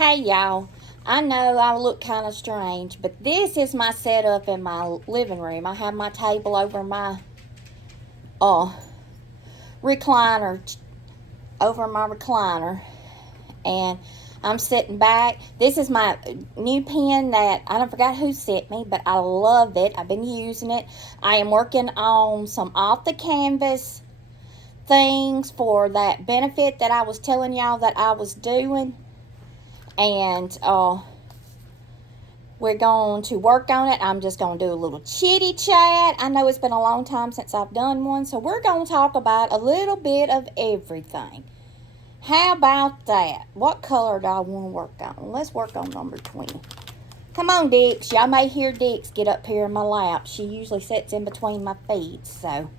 Hey y'all, I know I look kind of strange, but this is my setup in my living room. I have my table over my uh recliner, and I'm sitting back. This is my new pen that I don't forget who sent me, but I love it. I've been using it. I am working on some off the canvas things for that benefit that I was telling y'all that I was doing, and we're going to work on it. I'm just going to do a little chitty chat. I know it's been a long time since I've done one, so we're going to talk about a little bit of everything. How about that? What color do I want to work on? Let's work on number 20. Come on, Dix. Y'all may hear Dix get up here in my lap. She usually sits in between my feet, so.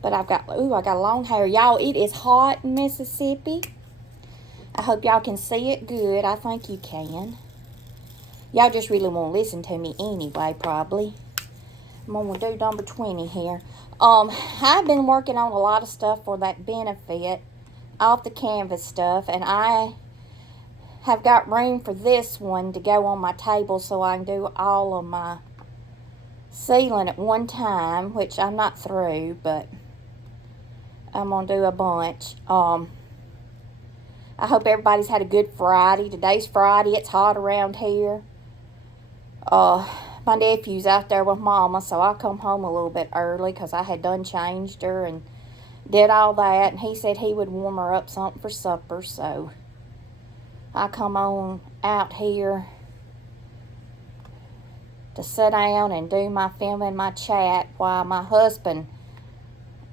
But I got long hair. Y'all, it is hot in Mississippi. I hope y'all can see it good. I think you can. Y'all just really won't listen to me anyway, probably. I'm going to do number 20 here. I've been working on a lot of stuff for that benefit, off the canvas stuff, and I have got room for this one to go on my table so I can do all of my ceiling at one time, which I'm not through, but I'm going to do a bunch. I hope everybody's had a good Friday. Today's Friday. It's hot around here. My nephew's out there with Mama, so I come home a little bit early because I had done changed her and did all that. And he said he would warm her up something for supper, so I come on out here to sit down and do my filming, my chat while my husband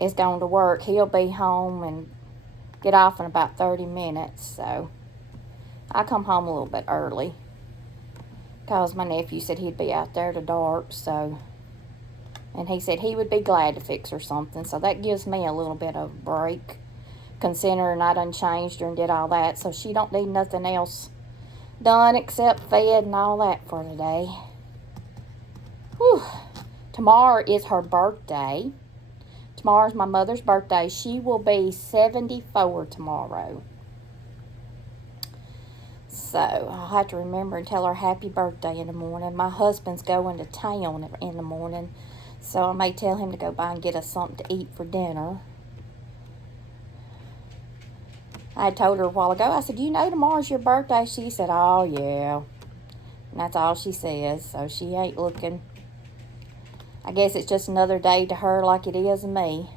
is going to work. He'll be home and get off in about 30 minutes, so I come home a little bit early because my nephew said he'd be out there to dark, so, and he said he would be glad to fix her something, so that gives me a little bit of a break, considering I done changed her and did all that, so she don't need nothing else done except fed and all that for today. Whew. Tomorrow is her birthday. Tomorrow's my mother's birthday. She will be 74 tomorrow. So I'll have to remember and tell her happy birthday in the morning. My husband's going to town in the morning, so I may tell him to go by and get us something to eat for dinner. I told her a while ago, I said, you know tomorrow's your birthday? She said, oh yeah. And that's all she says, so she ain't looking. I guess it's just another day to her like it is me.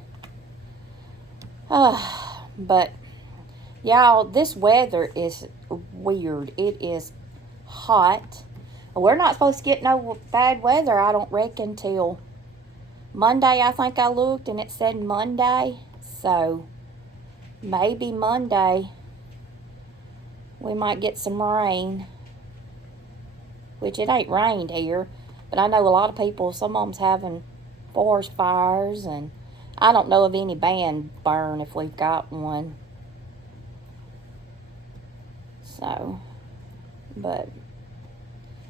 But, y'all, this weather is weird. It is hot. We're not supposed to get no bad weather, I don't reckon, till Monday. I think I looked and it said Monday. So, maybe Monday we might get some rain. Which it ain't rained here. But I know a lot of people, some of them's having forest fires, and I don't know of any band burn if we've got one. So, but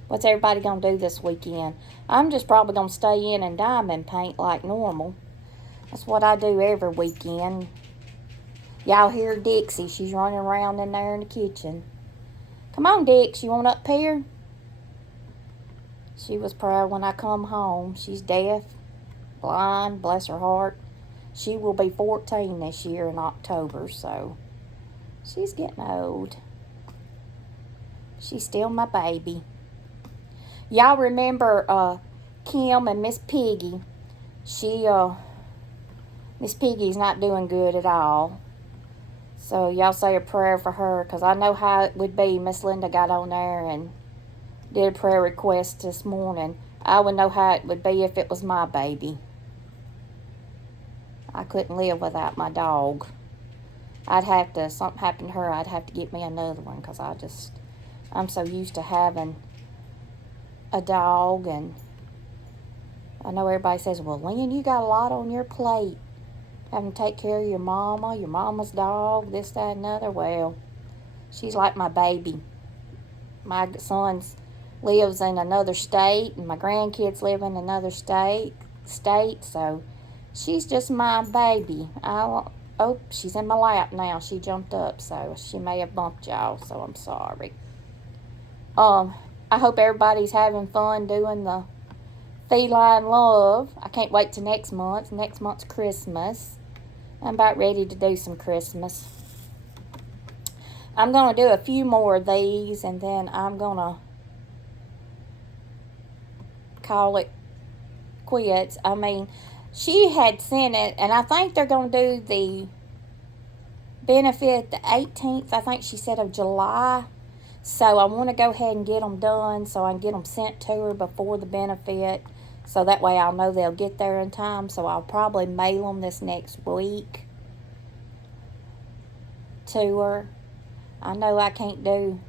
what's everybody going to do this weekend? I'm just probably going to stay in and diamond paint like normal. That's what I do every weekend. Y'all hear Dixie. She's running around in there in the kitchen. Come on, Dix. You want up here? She was proud when I come home. She's deaf, blind, bless her heart. She will be 14 this year in October, so she's getting old. She's still my baby. Y'all remember Kim and Miss Piggy. Miss Piggy's not doing good at all. So y'all say a prayer for her, because I know how it would be. Miss Linda got on there and did a prayer request this morning. I would know how it would be if it was my baby. I couldn't live without my dog. Something happened to her, I'd have to get me another one, because I'm so used to having a dog. And I know everybody says, well, Lynn, you got a lot on your plate. Having to take care of your mama's dog, this, that, and other. Well, she's like my baby. My son's lives in another state, and my grandkids live in another state, so she's just my baby. Oh, she's in my lap now. She jumped up, so she may have bumped y'all, so I'm sorry. I hope everybody's having fun doing the feline love. I can't wait till next month. Next month's Christmas. I'm about ready to do some Christmas. I'm going to do a few more of these, and then I'm going to call it quits. I mean, she had sent it, and I think they're going to do the benefit the 18th, I think she said, of July. So I want to go ahead and get them done so I can get them sent to her before the benefit. So that way I'll know they'll get there in time. So I'll probably mail them this next week to her. I know I can't do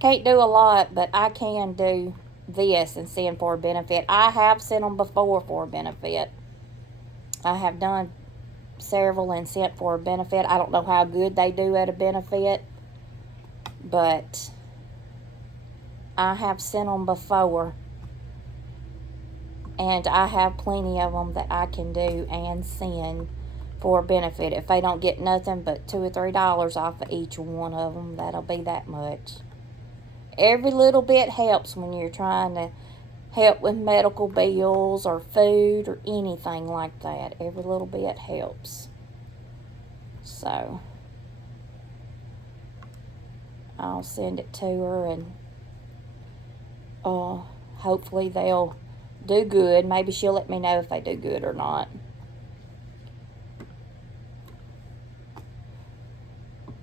a lot, but I can do this and send for a benefit. I have sent them before for a benefit. I have done several and sent for a benefit. I don't know how good they do at a benefit, but I have sent them before, and I have plenty of them that I can do and send for a benefit. If they don't get nothing but $2 or $3 off of each one of them, that'll be that much. Every little bit helps when you're trying to help with medical bills or food or anything like that. Every little bit helps. So I'll send it to her, and hopefully they'll do good. Maybe she'll let me know if they do good or not.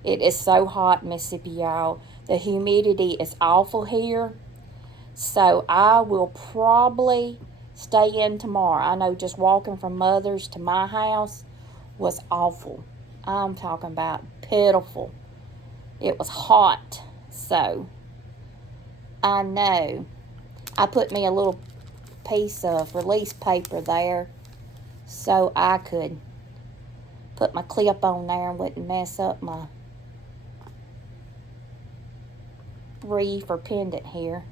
It is so hot in Mississippi, y'all. The humidity is awful here. So I will probably stay in tomorrow. I know just walking from Mother's to my house was awful. I'm talking about pitiful. It was hot. So I know. I put me a little piece of release paper there so I could put my clip on there and wouldn't mess up my wreath or pendant here.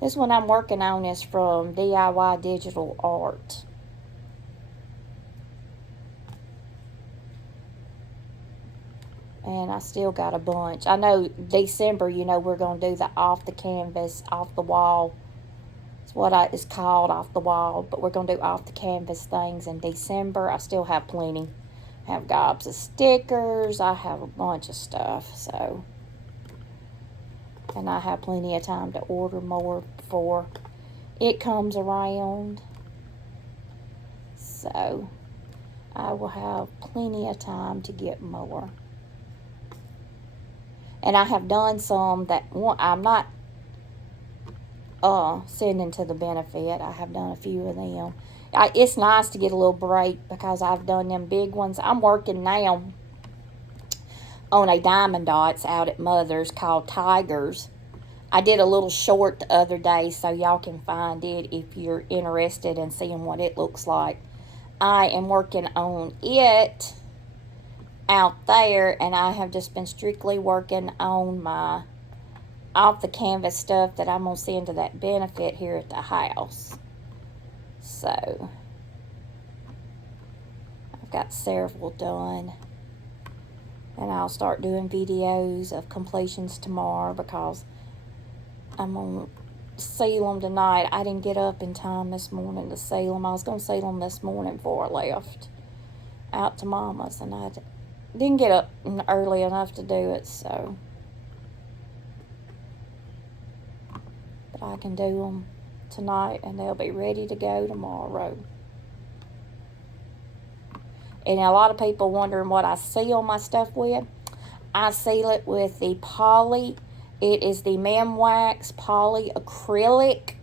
This one I'm working on is from DIY Digital Art. And I still got a bunch. I know December, we're going to do the off the canvas, off the wall. It's what it's called, off the wall. But we're going to do off the canvas things in December. I still have plenty. I have gobs of stickers. I have a bunch of stuff. So, and I have plenty of time to order more before it comes around. So I will have plenty of time to get more. And I have done some that I'm not sending to the benefit. I have done a few of them. It's nice to get a little break because I've done them big ones. I'm working now on a diamond dots out at Mother's called Tigers. I did a little short the other day, so y'all can find it if you're interested in seeing what it looks like. I am working on it out there, and I have just been strictly working on my off the canvas stuff that I'm going to send to that benefit here at the house. So I've got several done. And I'll start doing videos of completions tomorrow because I'm going to seal them tonight. I didn't get up in time this morning to seal them. I was going to seal them this morning before I left out to Mama's, and I didn't get up early enough to do it, so. But I can do them tonight, and they'll be ready to go tomorrow. And a lot of people wondering what I seal my stuff with. I seal it with the poly. It is the Wax Poly Acrylic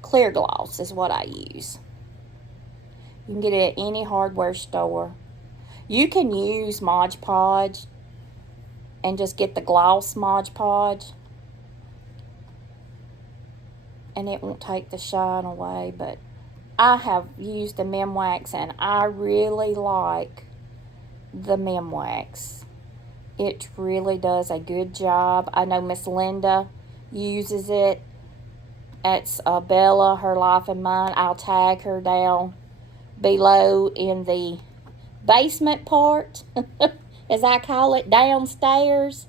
Clear Gloss is what I use. You can get it at any hardware store. You can use Mod Podge and just get the gloss Mod Podge, and it won't take the shine away, but I have used the Wax, and I really like the Wax. It really does a good job. I know Miss Linda uses it. It's Bella, Her Life and Mine. I'll tag her down below in the basement part, as I call it, downstairs.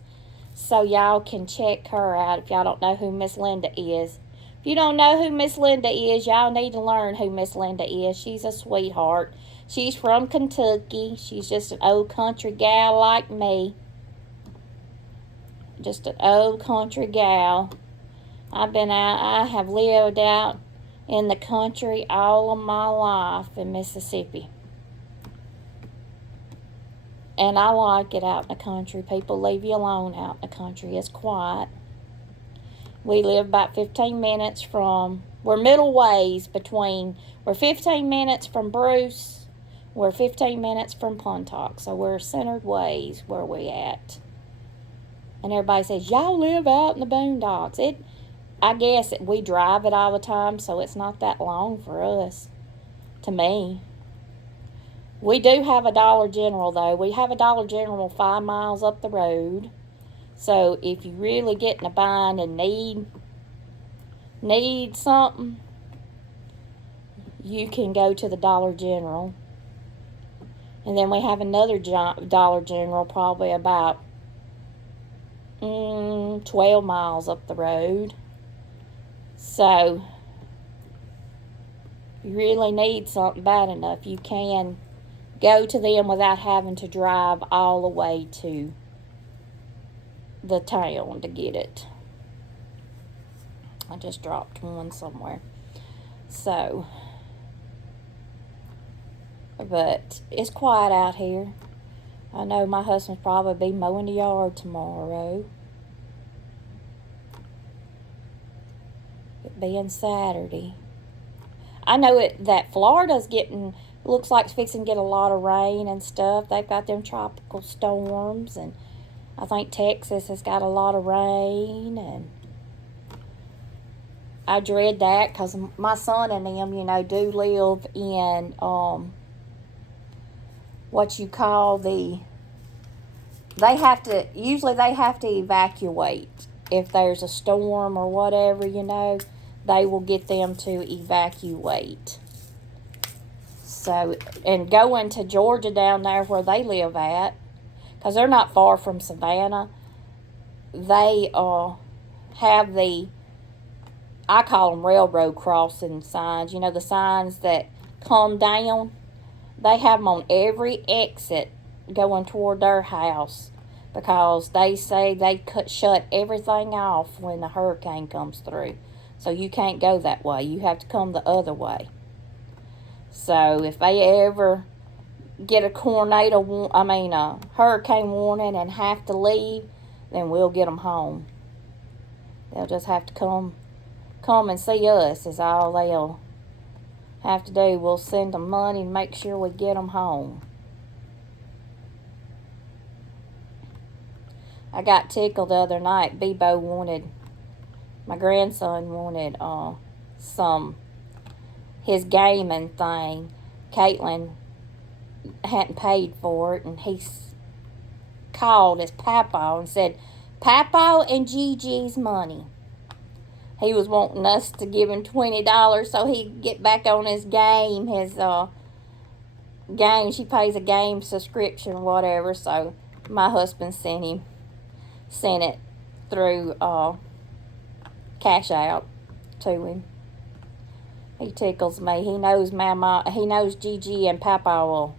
So y'all can check her out if y'all don't know who Miss Linda is. If you don't know who Miss Linda is, y'all need to learn who Miss Linda is. She's a sweetheart. She's from Kentucky. She's just an old country gal like me. Just an old country gal. I have lived out in the country all of my life in Mississippi. And I like it out in the country. People leave you alone out in the country. It's quiet. We live about 15 minutes from, we're middle ways between, we're 15 minutes from Bruce, we're 15 minutes from Pontock. So we're centered ways where we at. And everybody says, y'all live out in the boondocks. I guess we drive it all the time, so it's not that long for us, to me. We do have a Dollar General, though. We have a Dollar General 5 miles up the road. So if you really get in a bind and need something, you can go to the Dollar General. And then we have another Dollar General probably about 12 miles up the road. So, if you really need something bad enough, you can go to them without having to drive all the way to the town to get it. I just dropped one somewhere. So, but it's quiet out here. I know my husband's probably be mowing the yard tomorrow. It being Saturday. I know that Florida's looks like it's fixing to get a lot of rain and stuff. They've got them tropical storms, and I think Texas has got a lot of rain, and I dread that because my son and them, do live in what you call they have to evacuate. If there's a storm or whatever, they will get them to evacuate. So, and going to Georgia down there where they live at, because they're not far from Savannah, they have I call them railroad crossing signs. The signs that come down. They have them on every exit going toward their house, because they say they shut everything off when a hurricane comes through. So you can't go that way. You have to come the other way. So if they ever get a hurricane warning and have to leave, then we'll get them home. They'll just have to come and see us is all they'll have to do. We'll send them money and make sure we get them home. I got tickled the other night. My grandson wanted his gaming thing. Caitlin hadn't paid for it, and he called his papa and said, "Papa and Gigi's money." He was wanting us to give him $20 so he could get back on his game. She pays a game subscription or whatever. So my husband sent it through Cash Out to him. He tickles me. He knows Gigi and Papa will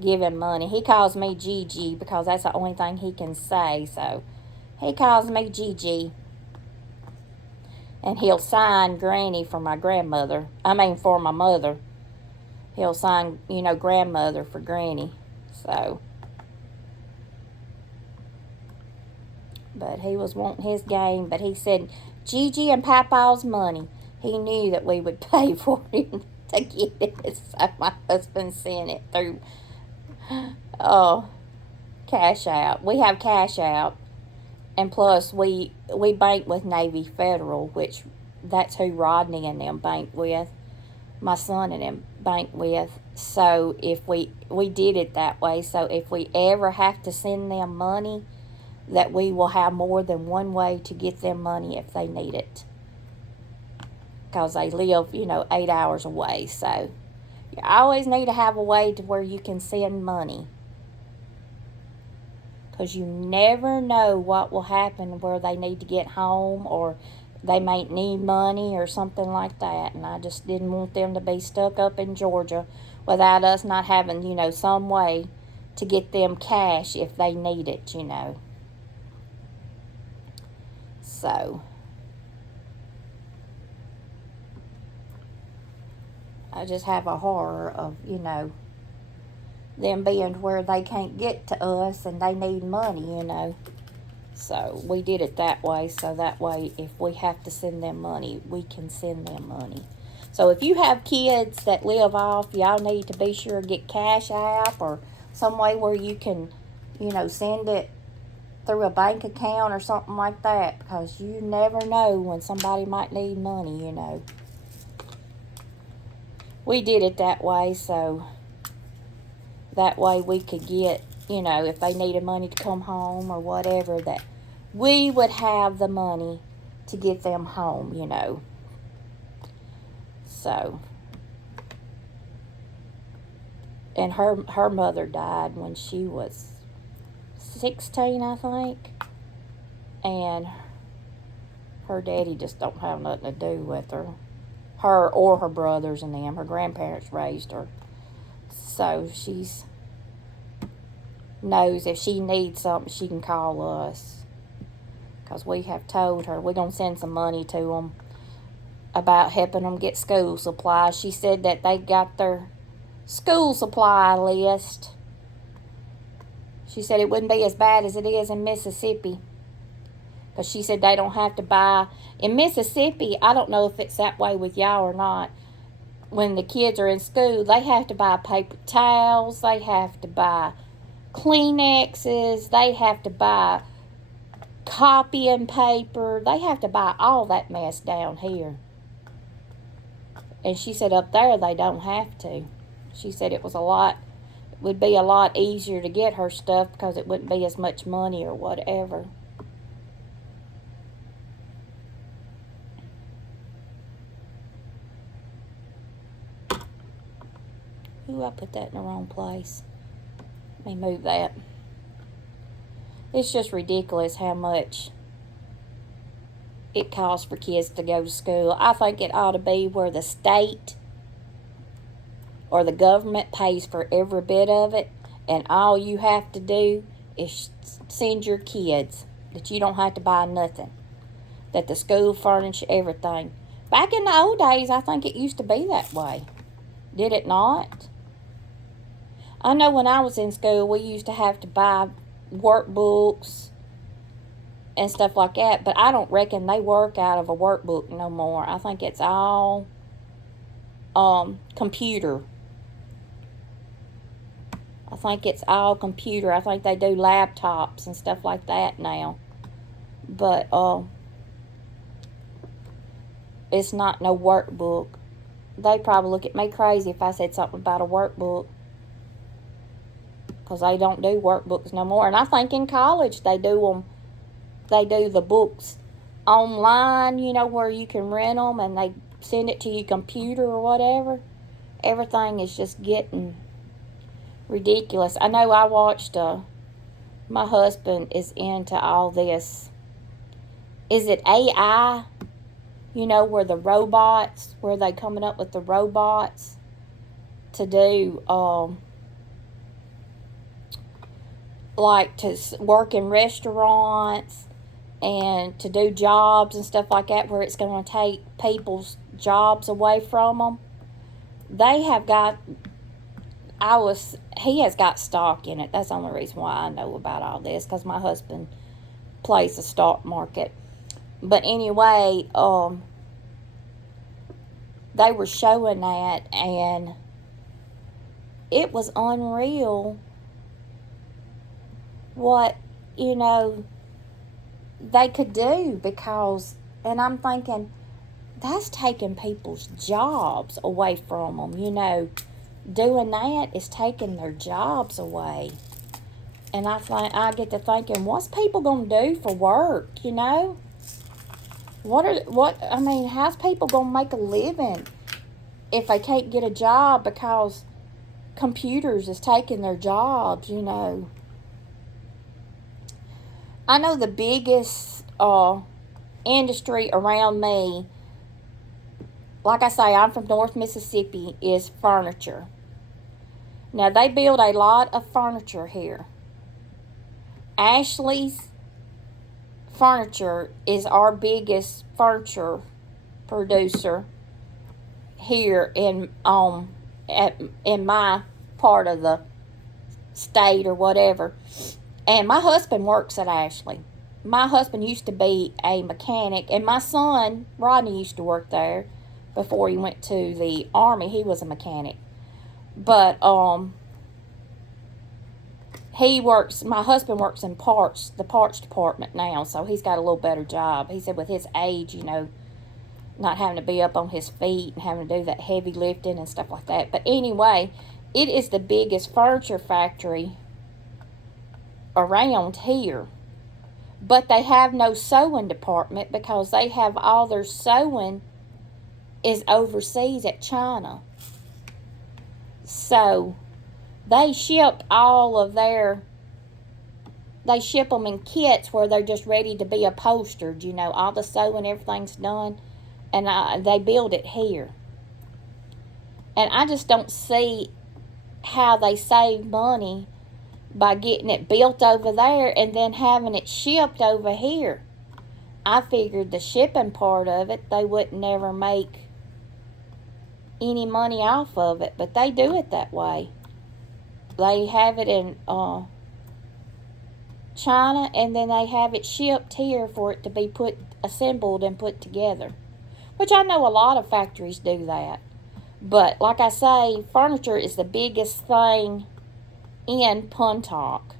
give him money. He calls me Gigi because that's the only thing he can say. So he calls me Gigi. And he'll sign Granny for my grandmother. For my mother. He'll sign, grandmother for Granny. So. But he was wanting his game. But he said, Gigi and Papa's money. He knew that we would pay for him to get it. So my husband sent it through Cash Out. We have Cash Out. And plus, we bank with Navy Federal, which that's who Rodney and them bank with. My son and them bank with. So if we did it that way. So if we ever have to send them money, that we will have more than one way to get them money if they need it. Because they live, 8 hours away. So You always need to have a way to where you can send money. Because you never know what will happen where they need to get home, or they might need money or something like that. And I just didn't want them to be stuck up in Georgia without us not having, some way to get them cash if they need it, So, I just have a horror of, them being where they can't get to us and they need money. So we did it that way, so that way if we have to send them money, we can send them money. So if you have kids that live off, y'all need to be sure to get Cash App or some way where you can, send it through a bank account or something like that, because you never know when somebody might need money, We did it that way, so that way we could get, if they needed money to come home or whatever, that we would have the money to get them home, So, and her mother died when she was 16, I think, and her daddy just don't have nothing to do with her or her brothers and them. Her grandparents raised her. So she's knows if she needs something, she can call us. Because we have told her we're going to send some money to them about helping them get school supplies. She said that they got their school supply list. She said it wouldn't be as bad as it is in Mississippi. Because she said they don't have to buy. In Mississippi, I don't know if it's that way with y'all or not. When the kids are in school, they have to buy paper towels. They have to buy Kleenexes. They have to buy copying paper. They have to buy all that mess down here. And she said up there they don't have to. She said it would be a lot easier to get her stuff because it wouldn't be as much money or whatever. Ooh, I put that in the wrong place. Let me move that. It's just ridiculous how much it costs for kids to go to school. I think it ought to be where the state or the government pays for every bit of it, and all you have to do is send your kids, that you don't have to buy nothing, that the school furnish everything. Back in the old days, I think it used to be that way. Did it not? I know when I was in school, we used to have to buy workbooks and stuff like that, but I don't reckon they work out of a workbook no more. I think it's all computer. I think it's all computer. I think they do laptops and stuff like that now. But it's not no workbook. They'd probably look at me crazy if I said something about a workbook, because they don't do workbooks no more. And I think in college they do them. They do the books online, where you can rent them and they send it to your computer or whatever. Everything is just getting ridiculous. I know I watched, my husband is into all this. Is it AI? Where the robots, where they coming up with the robots to do, like to work in restaurants and to do jobs and stuff like that, where it's going to take people's jobs away from them. They have got, he has got stock in it. That's the only reason why I know about all this, because my husband plays the stock market. But anyway, they were showing that, and it was unreal what, they could do, because, and I'm thinking, that's taking people's jobs away from them, doing that is taking their jobs away. And I get to thinking, what's people gonna do for work, how's people gonna make a living if they can't get a job because computers is taking their jobs, you know. I know the biggest industry around me, like I say, I'm from North Mississippi, is furniture. Now, they build a lot of furniture here. Ashley's Furniture is our biggest furniture producer here in my part of the state or whatever. And my husband works at Ashley. My husband used to be a mechanic, and my son Rodney used to work there before he went to the Army. He was a mechanic. But my husband works in the parts department now, so he's got a little better job. He said with his age, you know, not having to be up on his feet and having to do that heavy lifting and stuff like that. But anyway, it is the biggest furniture factory around here. But they have no sewing department because they have all their sewing is overseas at China. So they ship them in kits where they're just ready to be upholstered, you know, all the sewing, everything's done, and they build it here. And I just don't see how they save money by getting it built over there and then having it shipped over here. I figured the shipping part of it, they wouldn't never make any money off of it, but they do it that way. They have it in China, and then they have it shipped here for it to be assembled and put together, which I know a lot of factories do that. But like I say, furniture is the biggest thing in Puntock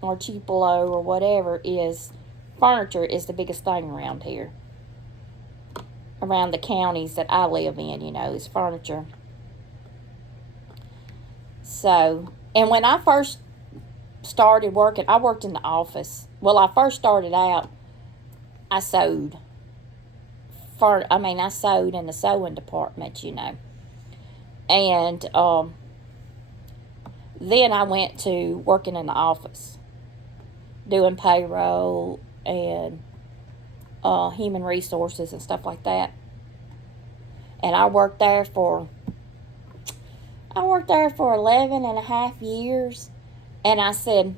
or Tupelo or whatever. Furniture is the biggest thing around here, around the counties that I live in, you know, is furniture. So, and when I first started working, I worked in the office. Well, I first started out, I sewed. I sewed in the sewing department, you know. And then I went to working in the office, doing payroll and human resources and stuff like that. And I worked there for 11 and a half years. And I said,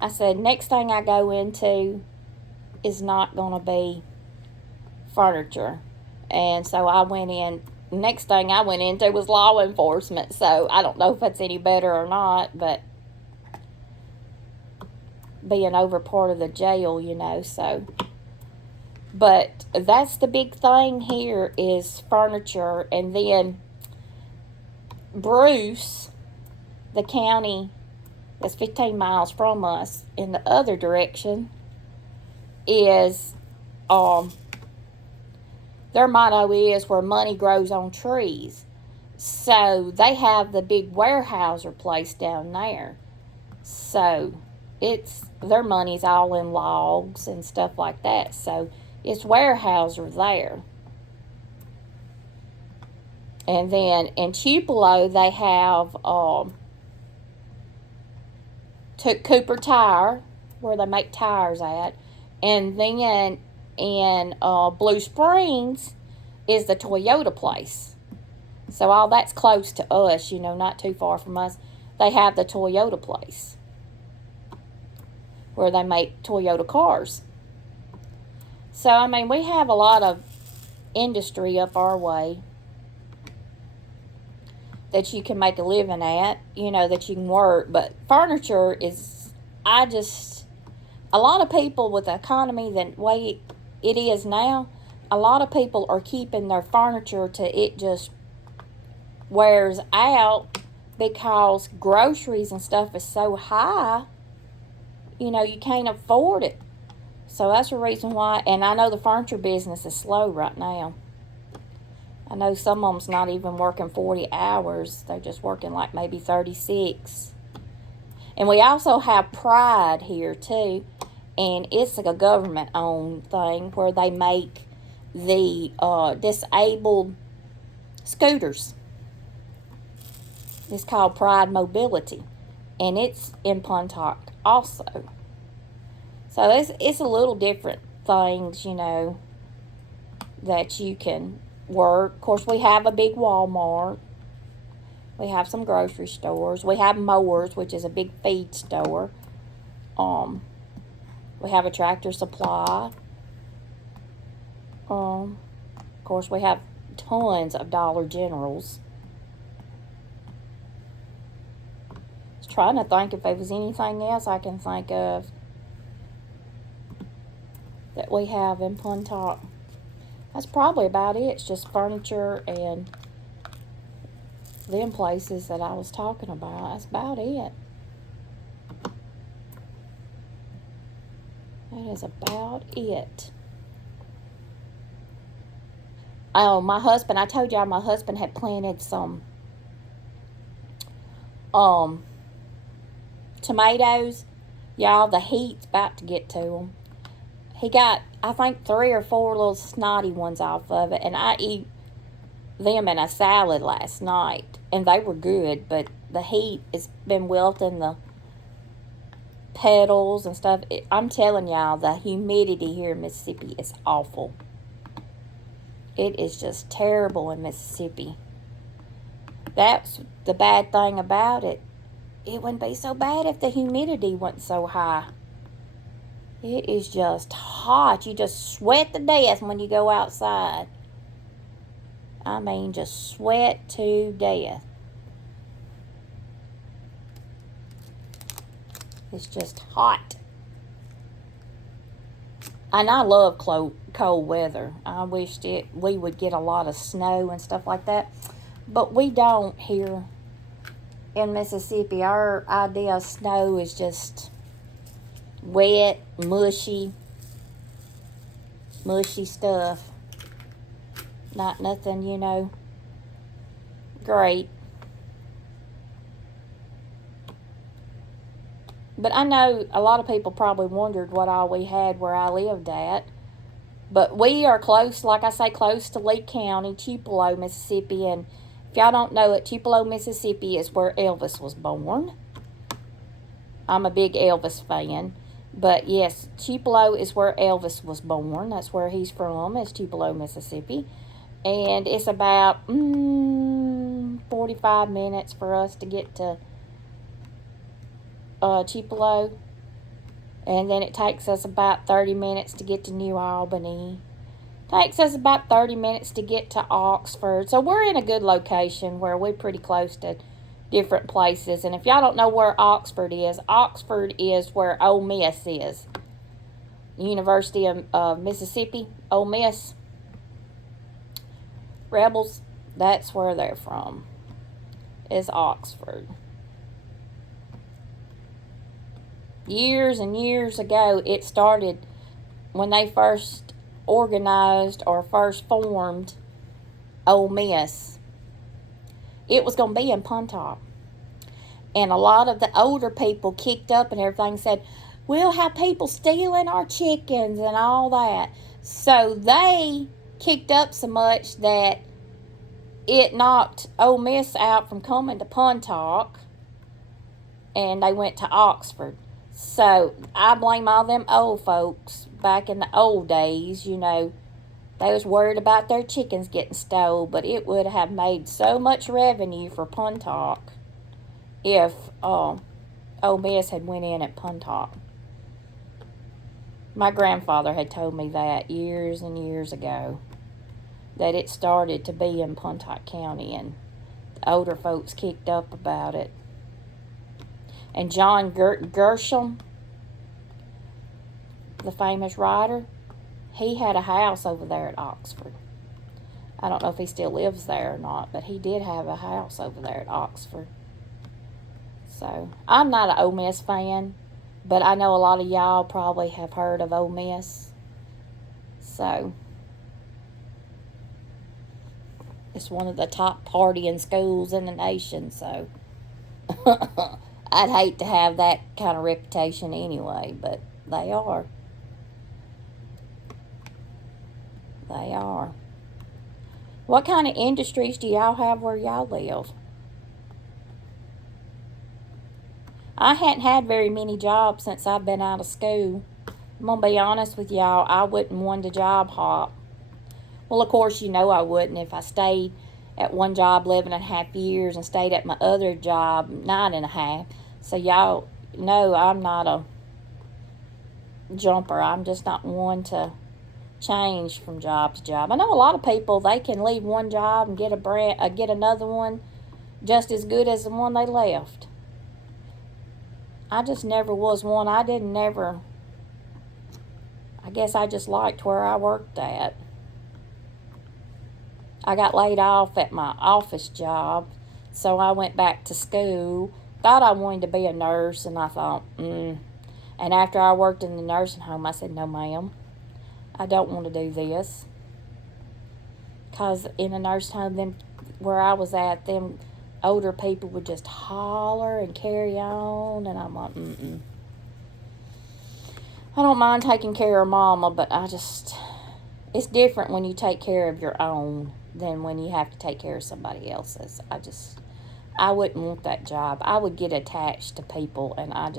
I said, next thing I go into is not going to be furniture. And so I went in, next thing I went into was law enforcement. So I don't know if that's any better or not, but being over part of the jail, you know, so. But that's the big thing here is furniture. And then Bruce, the county that's 15 miles from us in the other direction, is their motto is where money grows on trees. So they have the big warehouser place down there. So their money's all in logs and stuff like that. So it's warehouser there. And then in Tupelo they have Cooper Tire, where they make tires at. And then in Blue Springs is the Toyota place. So all that's close to us, you know, not too far from us. They have the Toyota place where they make Toyota cars. So, I mean, we have a lot of industry up our way that you can make a living at, you know, that you can work. But furniture is, a lot of people with the economy the way it is now, a lot of people are keeping their furniture till it just wears out because groceries and stuff is so high, you know, you can't afford it. So that's the reason why, and I know the furniture business is slow right now. I know some of them's not even working 40 hours. They're just working like maybe 36. And we also have Pride here too. And it's like a government-owned thing where they make the disabled scooters. It's called Pride Mobility, and it's in Pontotoc also. So it's a little different things, you know, that you can work. Of course, we have a big Walmart. We have some grocery stores. We have Mowers, which is a big feed store. We have a Tractor Supply. Of course, we have tons of Dollar Generals. I was trying to think if there was anything else I can think of that we have in Pontotoc. That's probably about it. It's just furniture and them places that I was talking about. That's about it. That is about it. Oh, my husband, I told y'all my husband had planted some tomatoes. Y'all, the heat's about to get to them. He got, I think, 3 or 4 little snotty ones off of it, and I eat them in a salad last night, and they were good, but the heat has been wilting the petals and stuff. I'm telling y'all, the humidity here in Mississippi is awful. It is just terrible in Mississippi. That's the bad thing about it. It wouldn't be so bad if the humidity wasn't so high. It is just hot. You just sweat to death when you go outside. I mean, just sweat to death. It's just hot. And I love cold weather. I wished we would get a lot of snow and stuff like that. But we don't here in Mississippi. Our idea of snow is just wet, mushy stuff. Not nothing, you know, great. But I know a lot of people probably wondered what all we had where I lived at. But we are close, like I say, close to Lee County, Tupelo, Mississippi. And if y'all don't know it, Tupelo, Mississippi is where Elvis was born. I'm a big Elvis fan. But yes, Tupelo is where Elvis was born. That's where he's from, is Tupelo, Mississippi. And it's about 45 minutes for us to get to Tupelo. And then it takes us about 30 minutes to get to New Albany. Takes us about 30 minutes to get to Oxford. So we're in a good location where we're pretty close to different places. And if y'all don't know where Oxford is where Ole Miss is. University of Mississippi, Ole Miss. Rebels, that's where they're from, is Oxford. Years and years ago, it started when they first organized or first formed Ole Miss. It was going to be in Pontotoc. And a lot of the older people kicked up and everything, said, we'll have people stealing our chickens and all that. So they kicked up so much that it knocked Ole Miss out from coming to Pontotoc, and they went to Oxford. So I blame all them old folks back in the old days. You know, they was worried about their chickens getting stole, but it would have made so much revenue for Pontotoc if Ole Miss had went in at Pontotoc. My grandfather had told me that years and years ago, that it started to be in Pontotoc County, and the older folks kicked up about it. And John Gershom, the famous writer, he had a house over there at Oxford. I don't know if he still lives there or not, but he did have a house over there at Oxford. So, I'm not an Ole Miss fan, but I know a lot of y'all probably have heard of Ole Miss. So, it's one of the top partying schools in the nation, so I'd hate to have that kind of reputation anyway, but they are. They are. What kind of industries do y'all have where y'all live? I hadn't had very many jobs since I've been out of school. I'm going to be honest with y'all, I wouldn't want to job hop. Well, of course, you know I wouldn't if I stayed at one job 11.5 years and stayed at my other job 9.5. So y'all know I'm not a jumper. I'm just not one to change from job to job. I know a lot of people, they can leave one job and get another one just as good as the one they left. I just never was one. I guess I just liked where I worked at. I got laid off at my office job, so I went back to school. Thought I wanted to be a nurse, and I thought, And after I worked in the nursing home, I said, no, ma'am, I don't want to do this. Because in a nursing home, where I was at, them older people would just holler and carry on, and I'm like, I don't mind taking care of mama, but it's different when you take care of your own than when you have to take care of somebody else's. I wouldn't want that job. I would get attached to people, and I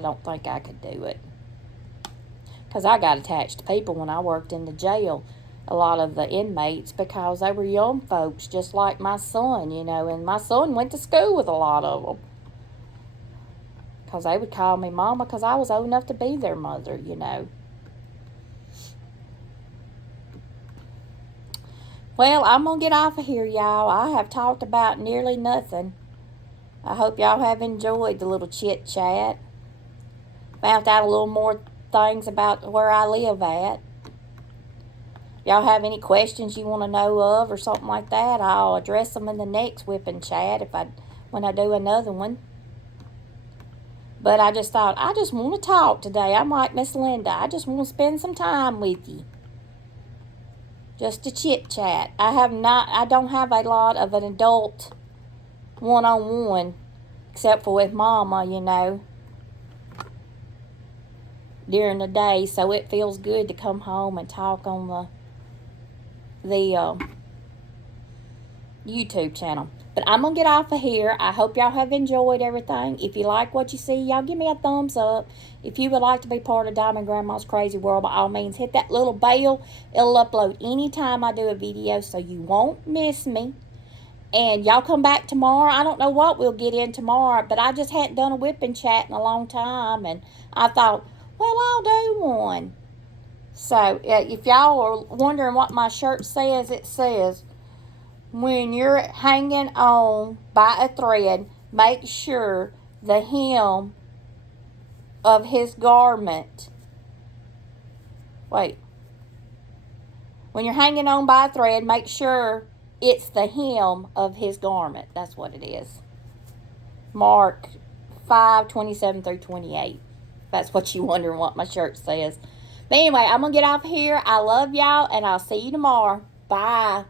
don't think I could do it. Because I got attached to people when I worked in the jail, a lot of the inmates, because they were young folks, just like my son, and my son went to school with a lot of them. Because they would call me mama because I was old enough to be their mother, Well, I'm going to get off of here, y'all. I have talked about nearly nothing. I hope y'all have enjoyed the little chit-chat. Found out a little more things about where I live at. Y'all have any questions you want to know of or something like that, I'll address them in the next whipping chat when I do another one. But I just thought, I just want to talk today. I'm like Miss Linda. I just want to spend some time with you. Just to chit-chat. I don't have a lot of an adult one-on-one, except for with mama, during the day. So it feels good to come home and talk on the YouTube channel. But I'm going to get off of here. I hope y'all have enjoyed everything. If you like what you see, y'all give me a thumbs up. If you would like to be part of Diamond Grandma's Crazy World, by all means, hit that little bell. It'll upload anytime I do a video, so you won't miss me. And y'all come back tomorrow. I don't know what we'll get in tomorrow, but I just hadn't done a whipping chat in a long time. And I thought, well, I'll do one. So if y'all are wondering what my shirt says, it says, when you're hanging on by a thread, make sure the hem of his garment. When you're hanging on by a thread, make sure it's the hem of his garment. That's what it is. Mark 5:27-28. That's what you wondering what my shirt says. But anyway, I'm going to get off here. I love y'all, and I'll see you tomorrow. Bye.